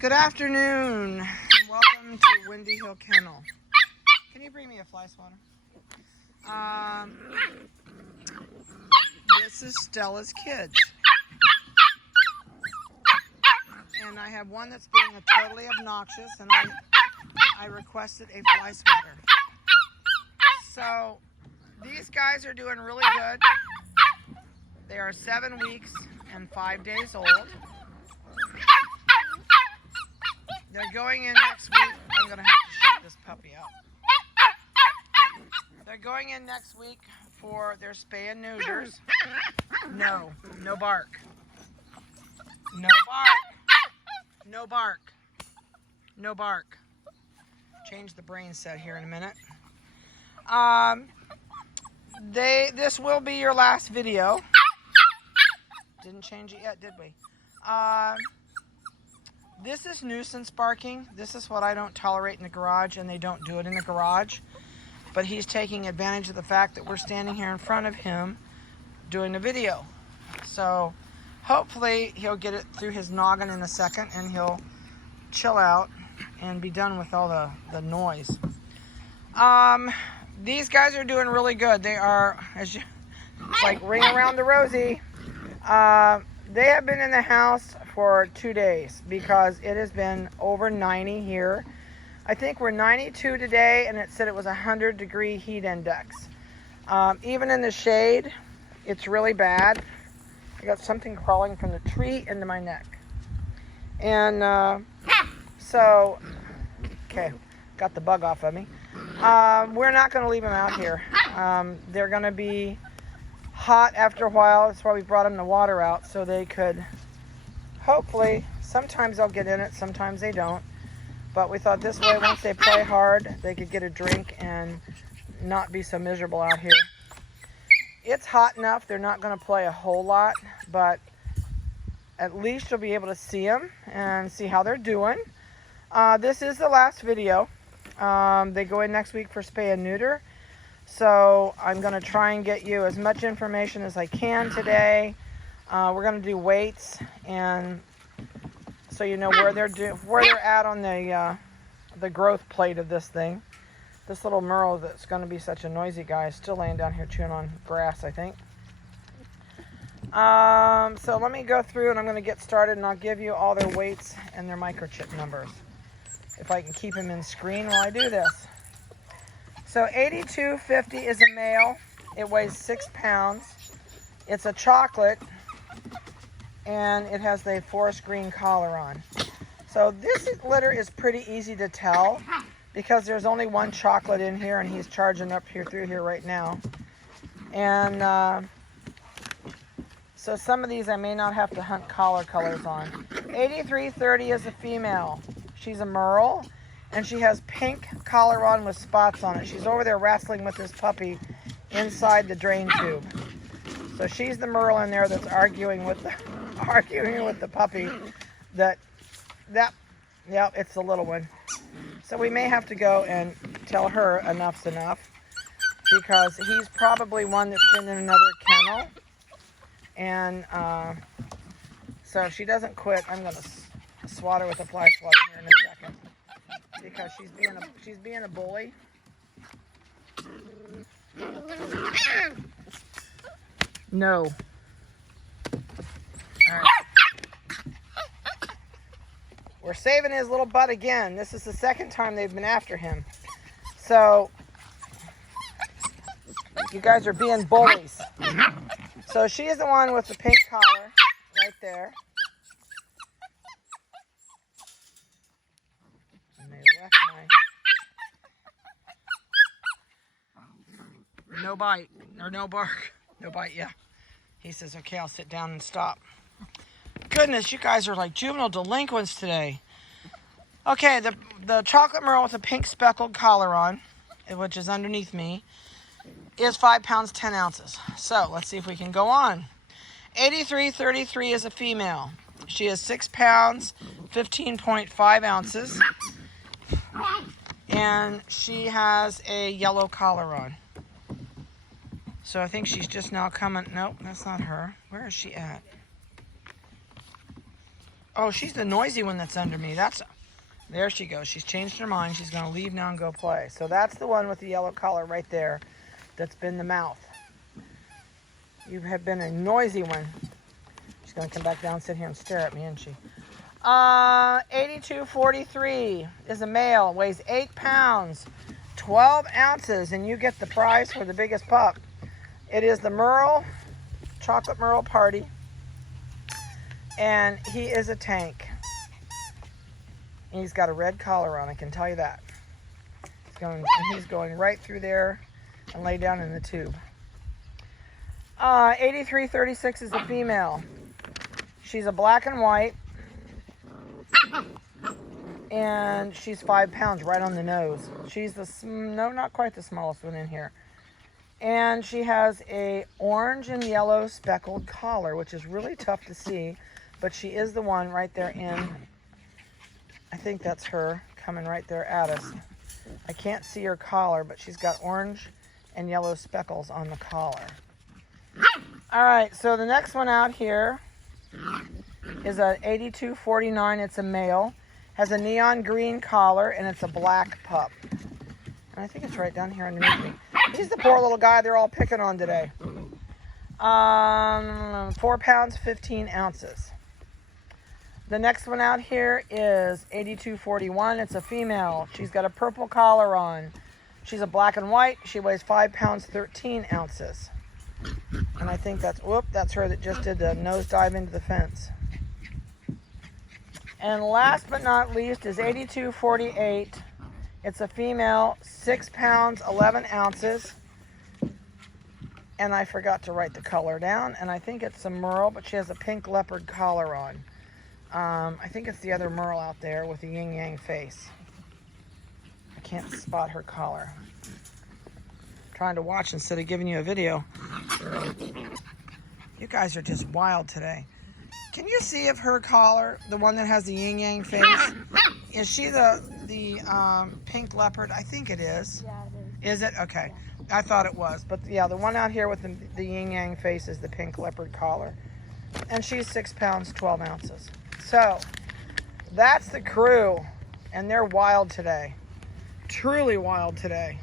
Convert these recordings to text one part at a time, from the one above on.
Good afternoon, and welcome to Windy Hill Kennel. Can you bring me a fly swatter? This is Stella's kids. And I have one that's being totally obnoxious, and I requested a fly swatter. So, these guys are doing really good. They are 7 weeks and 5 days old. They're going in next week. I'm going to have to shut this puppy up. They're going in next week for their spay and neuters. No bark. No bark. No bark. No bark. Change the brain set here in a minute. This will be your last video. Didn't change it yet, did we? This is nuisance barking. This is what I don't tolerate in the garage, and they don't do it in the garage. But he's taking advantage of the fact that we're standing here in front of him doing the video. So hopefully he'll get it through his noggin in a second, and he'll chill out and be done with all the noise. These guys are doing really good. They are, it's like ring around the rosy. They have been in the house for 2 days because it has been over 90 here. I think we're 92 today, and it said it was a 100-degree heat index. Even in the shade, it's really bad. I got something crawling from the tree into my neck. And okay, got the bug off of me. We're not going to leave them out here. They're going to be hot after a while. That's why we brought them the water out, so they could hopefully, sometimes they'll get in it, sometimes they don't. But we thought this way, once they play hard, they could get a drink and not be so miserable out here. It's hot enough. They're not going to play a whole lot, but at least you'll be able to see them and see how they're doing. This is the last video. They go in next week for spay and neuter. So I'm going to try and get you as much information as I can today. We're going to do weights, and so you know where they're at on the growth plate of this thing. This little Merle that's going to be such a noisy guy is still laying down here chewing on grass, I think. So let me go through, and I'm going to get started, and I'll give you all their weights and their microchip numbers, if I can keep them in screen while I do this. So 8250 is a male. It weighs 6 pounds. It's a chocolate, and it has the forest green collar on. So this litter is pretty easy to tell because there's only one chocolate in here, and he's charging up here through here right now. And so some of these I may not have to hunt collar colors on. 8330 is a female. She's a Merle, and she has pink collar on with spots on it. She's over there wrestling with this puppy inside the drain tube. So she's the Merle in there that's arguing with the puppy. Yeah, it's the little one. So we may have to go and tell her enough's enough, because he's probably one that's been in another kennel. And so if she doesn't quit, I'm going to swat her with a fly swatter here in a second, because she's being a bully. No. All right. We're saving his little butt again. This is the second time they've been after him. So you guys are being bullies. So she is the one with the pink collar right there. And they left my... No bite, or no bark. No bite, yeah. He says, okay, I'll sit down and stop. Goodness, you guys are like juvenile delinquents today. Okay, the chocolate Merle with a pink speckled collar on, which is underneath me, is 5 pounds 10 ounces. So let's see if we can go on. 8333 is a female. She is 6 pounds 15.5 ounces, and she has a yellow collar on. So I think she's just now coming. Nope, that's not her. Where is she at? Oh, she's the noisy one that's under me. There she goes. She's changed her mind. She's going to leave now and go play. So that's the one with the yellow collar right there that's been the mouth. You have been a noisy one. She's going to come back down and sit here and stare at me, isn't she? 8243 is a male. Weighs 8 pounds, 12 ounces, and you get the prize for the biggest pup. It is the Merle, Chocolate Merle Party, and he is a tank. He's got a red collar on, I can tell you that. He's going right through there and lay down in the tube. 8336 is a female. She's a black and white, and she's 5 pounds right on the nose. She's no, not quite the smallest one in here. And she has a orange and yellow speckled collar, which is really tough to see, but she is the one right there in, I think that's her coming right there at us. I can't see her collar, but she's got orange and yellow speckles on the collar. All right, so the next one out here is a 8249. It's a male. Has a neon green collar, and it's a black pup. And I think it's right down here underneath me. He's the poor little guy they're all picking on today. 4 pounds, 15 ounces. The next one out here is 8241. It's a female. She's got a purple collar on. She's a black and white. She weighs 5 pounds, 13 ounces. And I think that's her that just did the nosedive into the fence. And last but not least is 8248. It's a female, 6 pounds, 11 ounces. And I forgot to write the color down. And I think it's a Merle, but she has a pink leopard collar on. I think it's the other Merle out there with the yin-yang face. I can't spot her collar. I'm trying to watch instead of giving you a video. You guys are just wild today. Can you see if her collar, the one that has the yin-yang face, is she the pink leopard? I think it is. Yeah, it is. Is it? Okay. I thought it was. But yeah, the one out here with the yin-yang face is the pink leopard collar. And she's 6 pounds, 12 ounces. So, that's the crew. And they're wild today. Truly wild today.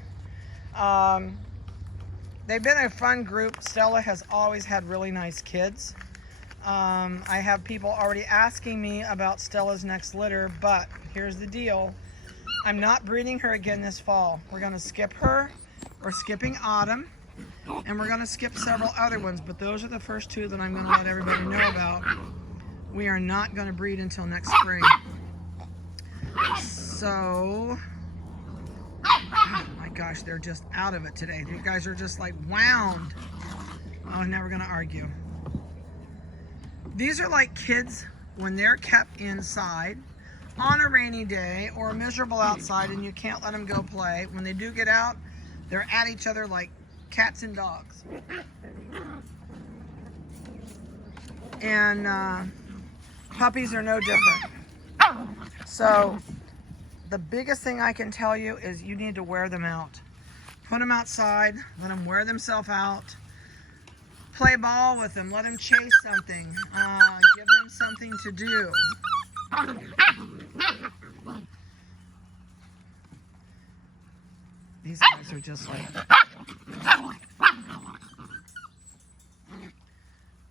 They've been a fun group. Stella has always had really nice kids. I have people already asking me about Stella's next litter, but here's the deal. I'm not breeding her again this fall. We're going to skip her. We're skipping Autumn. And we're going to skip several other ones, but those are the first two that I'm going to let everybody know about. We are not going to breed until next spring. So, oh my gosh, they're just out of it today. You guys are just like wound. Oh, now we're going to argue. These are like kids when they're kept inside on a rainy day or miserable outside and you can't let them go play. When they do get out, they're at each other like cats and dogs. And puppies are no different. So the biggest thing I can tell you is you need to wear them out. Put them outside, let them wear themselves out. Play ball with them, let them chase something, give them something to do. These guys are just like,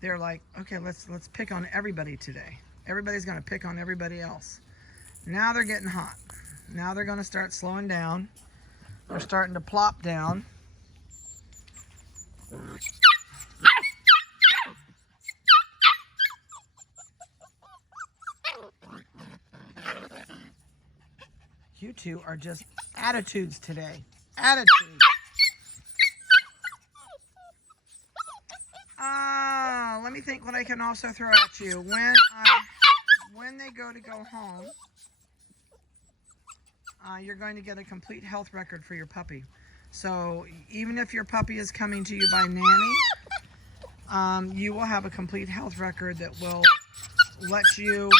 they're like, okay, let's pick on everybody today. Everybody's gonna pick on everybody else. Now they're getting hot. Now they're gonna start slowing down. They're starting to plop down. You two are just attitudes today. Attitudes. Let me think what I can also throw at you. When they go home, you're going to get a complete health record for your puppy. So even if your puppy is coming to you by nanny, you will have a complete health record that will let you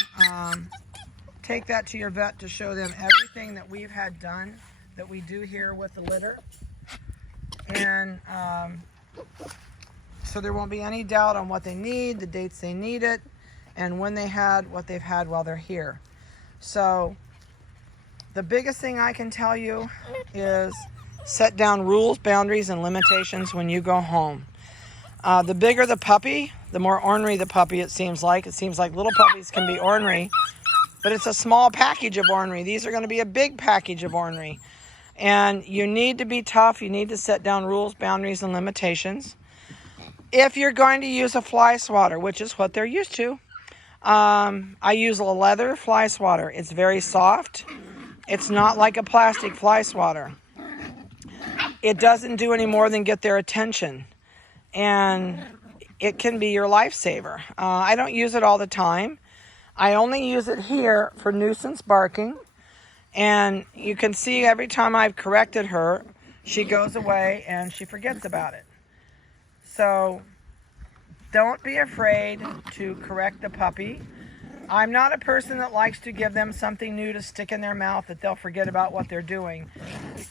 take that to your vet to show them everything that we've had done, that we do here with the litter. And so there won't be any doubt on what they need, the dates they need it, and when they had what they've had while they're here. So the biggest thing I can tell you is set down rules, boundaries, and limitations when you go home. The bigger the puppy, the more ornery the puppy, it seems like. It seems like little puppies can be ornery, but it's a small package of ornery. These are going to be a big package of ornery. And you need to be tough. You need to set down rules, boundaries, and limitations. If you're going to use a fly swatter, which is what they're used to, I use a leather fly swatter. It's very soft. It's not like a plastic fly swatter. It doesn't do any more than get their attention. And it can be your lifesaver. I don't use it all the time. I only use it here for nuisance barking. And you can see every time I've corrected her, she goes away and she forgets about it. So don't be afraid to correct the puppy. I'm not a person that likes to give them something new to stick in their mouth that they'll forget about what they're doing.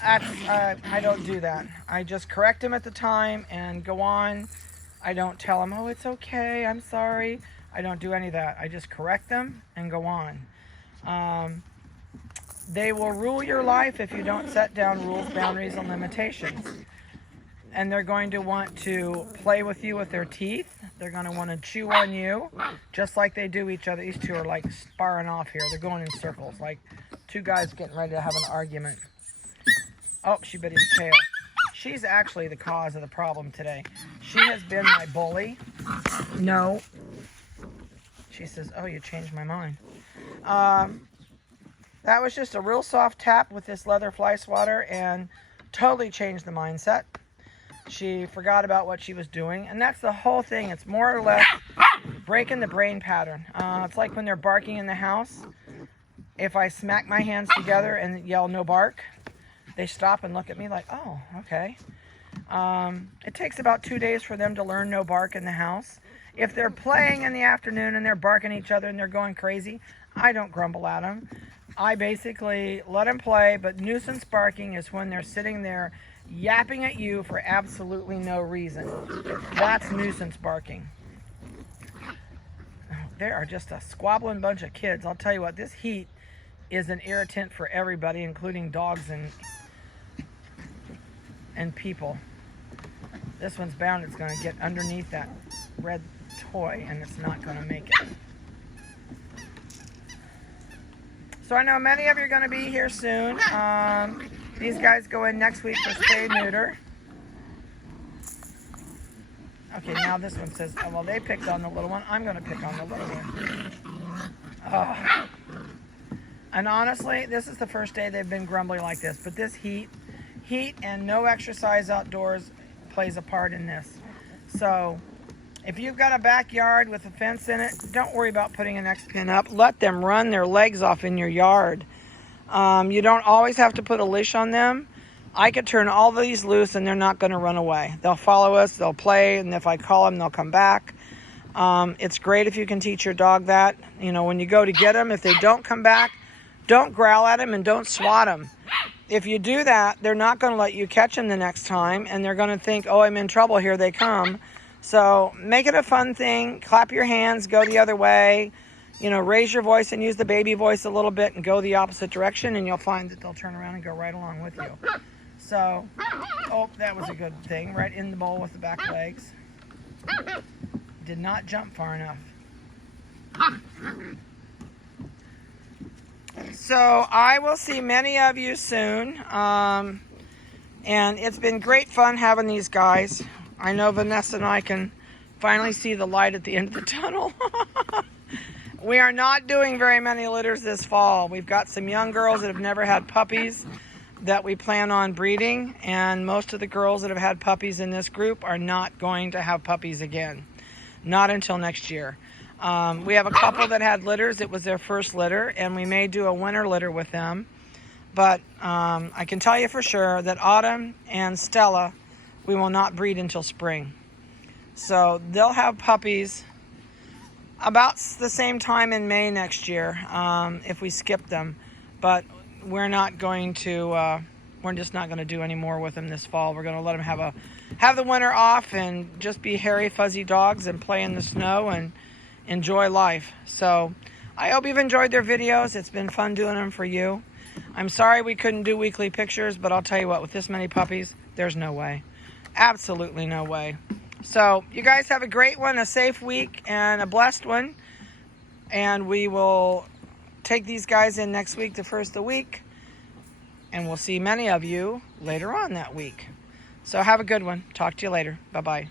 I don't do that. I just correct them at the time and go on. I don't tell them, oh, it's okay, I'm sorry. I don't do any of that. I just correct them and go on. They will rule your life if you don't set down rules, boundaries, and limitations. And they're going to want to play with you with their teeth. They're going to want to chew on you, just like they do each other. These two are like sparring off here. They're going in circles, like two guys getting ready to have an argument. Oh, she bit his tail. She's actually the cause of the problem today. She has been my bully. No. She says, oh, you changed my mind. That was just a real soft tap with this leather fly swatter and totally changed the mindset. She forgot about what she was doing, and that's the whole thing. It's more or less breaking the brain pattern. It's like when they're barking in the house. If I smack my hands together and yell no bark, they stop and look at me like, oh, okay. It takes about 2 days for them to learn no bark in the house. If they're playing in the afternoon and they're barking at each other and they're going crazy, I don't grumble at them. I basically let them play, but nuisance barking is when they're sitting there yapping at you for absolutely no reason. That's nuisance barking. They are just a squabbling bunch of kids. I'll tell you what, this heat is an irritant for everybody, including dogs and people. This one's bound it's going to get underneath that red toy, and it's not going to make it. So I know many of you are going to be here soon. These guys go in next week for spay neuter. Okay, now this one says, oh, well, they picked on the little one. I'm going to pick on the little one. Oh. And honestly, this is the first day they've been grumbling like this. But this heat and no exercise outdoors plays a part in this. So if you've got a backyard with a fence in it, don't worry about putting an X pin up. Let them run their legs off in your yard. You don't always have to put a leash on them. I could turn all these loose and they're not going to run away. They'll follow us, they'll play, and if I call them, they'll come back. It's great if you can teach your dog that. You know, when you go to get them, if they don't come back, don't growl at them and don't swat them. If you do that, they're not going to let you catch them the next time, and they're going to think, oh, I'm in trouble, here they come. So make it a fun thing. Clap your hands, go the other way. You know, raise your voice and use the baby voice a little bit and go the opposite direction, and you'll find that they'll turn around and go right along with you. So, oh, that was a good thing. Right in the bowl with the back legs. Did not jump far enough. So I will see many of you soon. And it's been great fun having these guys. I know Vanessa and I can finally see the light at the end of the tunnel. We are not doing very many litters this fall. We've got some young girls that have never had puppies that we plan on breeding, and most of the girls that have had puppies in this group are not going to have puppies again. Not until next year. We have a couple that had litters. It was their first litter, and we may do a winter litter with them. But I can tell you for sure that Autumn and Stella, we will not breed until spring. So they'll have puppies about the same time in May next year, if we skip them. But we're not going to, we're just not going to do any more with them this fall. We're going to let them have the winter off and just be hairy, fuzzy dogs and play in the snow and enjoy life. So I hope you've enjoyed their videos. It's been fun doing them for you. I'm sorry we couldn't do weekly pictures, but I'll tell you what, with this many puppies, there's no way. Absolutely no way. So you guys have a great one, a safe week, and a blessed one. And we will take these guys in next week, the first of the week. And we'll see many of you later on that week. So have a good one. Talk to you later. Bye-bye.